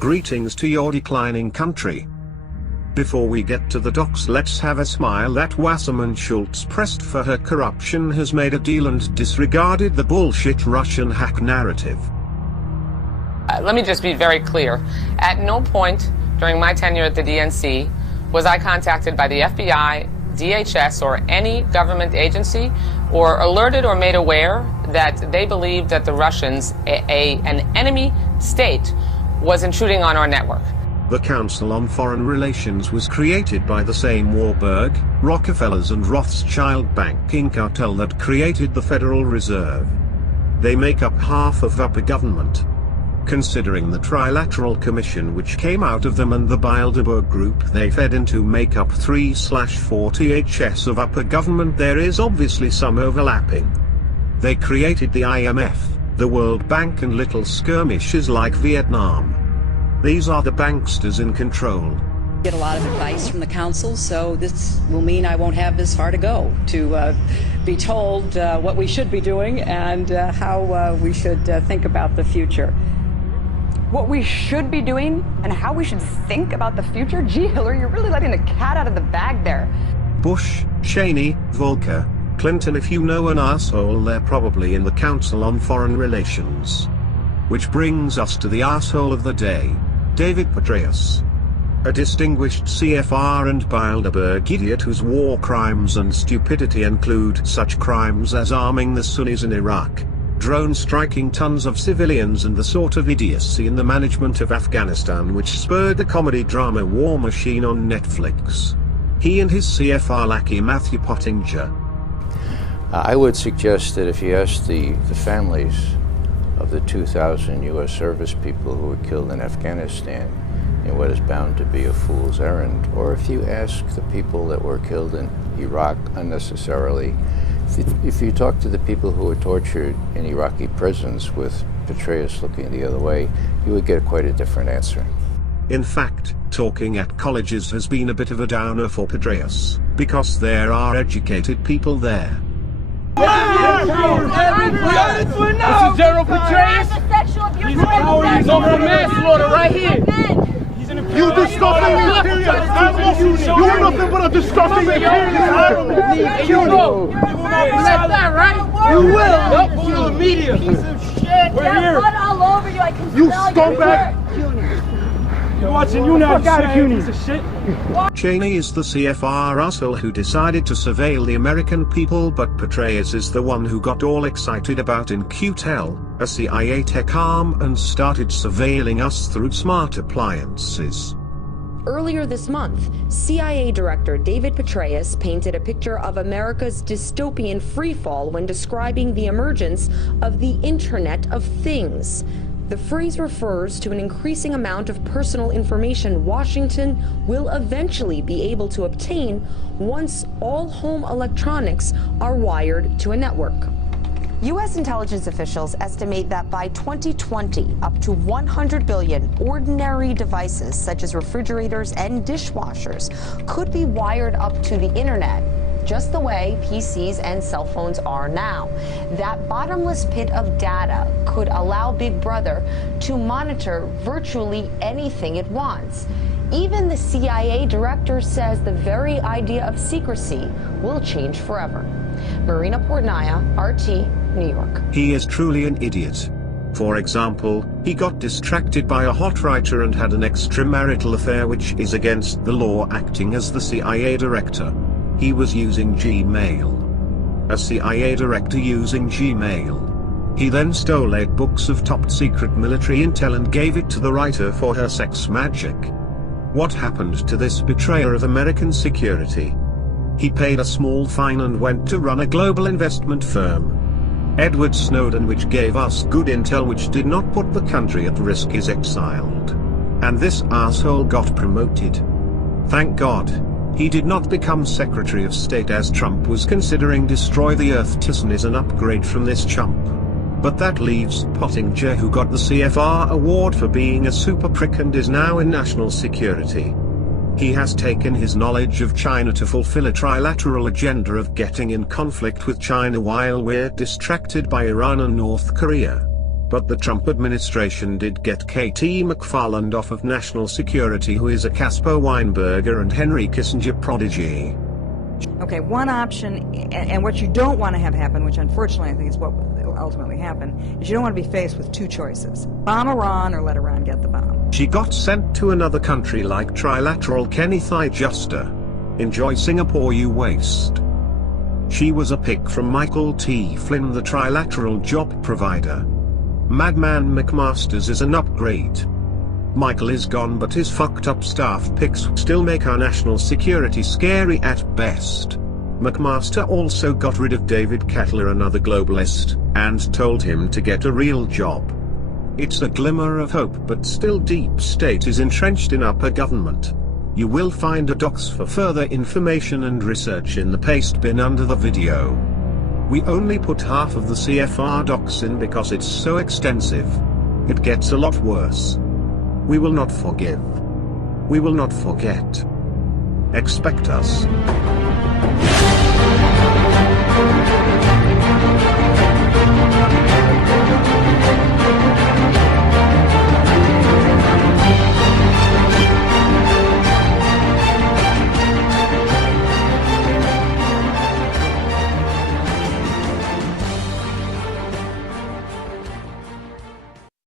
Greetings to your declining country. Before we get to the docs, let's have a smile that Wasserman Schultz, pressed for her corruption, has made a deal and disregarded the bullshit Russian hack narrative. Let me just be very clear. At no point during my tenure at the DNC was I contacted by the FBI, DHS, or any government agency, or alerted or made aware that they believed that the Russians, an enemy state, was intruding on our network. The Council on Foreign Relations was created by the same Warburg, Rockefellers and Rothschild banking cartel that created the Federal Reserve. They make up half of upper government. Considering the Trilateral Commission which came out of them and the Bilderberg Group they fed into make up 3/4 THS of upper government, there is obviously some overlapping. They created the IMF, the World Bank, and little skirmishes like Vietnam. These are the banksters in control. Get a lot of advice from the council, so this will mean I won't have this far to go to be told what we should be doing and how we should think about the future. What we should be doing and how we should think about the future? Gee, Hillary, you're really letting the cat out of the bag there. Bush, Cheney, Volcker, Clinton. If you know an asshole, they're probably in the Council on Foreign Relations. Which brings us to the asshole of the day, David Petraeus. A distinguished CFR and Bilderberg idiot whose war crimes and stupidity include such crimes as arming the Sunnis in Iraq, drone striking tons of civilians, and the sort of idiocy in the management of Afghanistan which spurred the comedy drama War Machine on Netflix. He and his CFR lackey Matthew Pottinger. I would suggest that if you ask the families of the 2,000 U.S. service people who were killed in Afghanistan in what is bound to be a fool's errand, or if you ask the people that were killed in Iraq unnecessarily, if you talk to the people who were tortured in Iraqi prisons with Petraeus looking the other way, you would get quite a different answer. In fact, talking at colleges has been a bit of a downer for Petraeus, because there are educated people there. This is General Petraeus. He's over manslaughter right here. You disgusting imperialist! You are nothing but a disgusting imperialist! You will let that, right? You will! Nope, you the media! Piece of shit! We're here! All over you, I can you scumbag! You're watching you now, you piece of shit! Cheney is the CFR asshole who decided to surveil the American people, but Petraeus is the one who got all excited about InQtel, a CIA tech arm, and started surveilling us through smart appliances. Earlier this month, CIA Director David Petraeus painted a picture of America's dystopian freefall when describing the emergence of the Internet of Things. The phrase refers to an increasing amount of personal information Washington will eventually be able to obtain once all home electronics are wired to a network. U.S. intelligence officials estimate that by 2020, up to 100 billion ordinary devices, such as refrigerators and dishwashers, could be wired up to the internet, just the way PCs and cell phones are now. That bottomless pit of data could allow Big Brother to monitor virtually anything it wants. Even the CIA director says the very idea of secrecy will change forever. Marina Portnaya, RT, New York. He is truly an idiot. For example, he got distracted by a hot writer and had an extramarital affair which is against the law, acting as the CIA director. He was using Gmail. A CIA director using Gmail. He then stole 8 books of top-secret military intel and gave it to the writer for her sex magic. What happened to this betrayer of American security? He paid a small fine and went to run a global investment firm. Edward Snowden, which gave us good intel which did not put the country at risk, is exiled. And this asshole got promoted. Thank God. He did not become Secretary of State as Trump was considering. Destroy the Earth Tyson is an upgrade from this chump. But that leaves Pottinger, who got the CFR award for being a super prick and is now in national security. He has taken his knowledge of China to fulfill a trilateral agenda of getting in conflict with China while we're distracted by Iran and North Korea. But the Trump administration did get Katie McFarland off of national security, who is a Caspar Weinberger and Henry Kissinger prodigy. Okay, one option, and what you don't want to have happen, which unfortunately I think is what will ultimately happen, is you don't want to be faced with two choices. Bomb Iran or let Iran get the bomb. She got sent to another country like Trilateral Kenny Thigh Juster. Enjoy Singapore, you waste. She was a pick from Michael T. Flynn, the Trilateral job provider. Madman McMasters is an upgrade. Michael is gone, but his fucked up staff picks still make our national security scary at best. McMaster also got rid of David Kettler, another globalist, and told him to get a real job. It's a glimmer of hope, but still deep state is entrenched in upper government. You will find a docs for further information and research in the paste bin under the video. We only put half of the CFR docs in because it's so extensive. It gets a lot worse. We will not forgive. We will not forget. Expect us.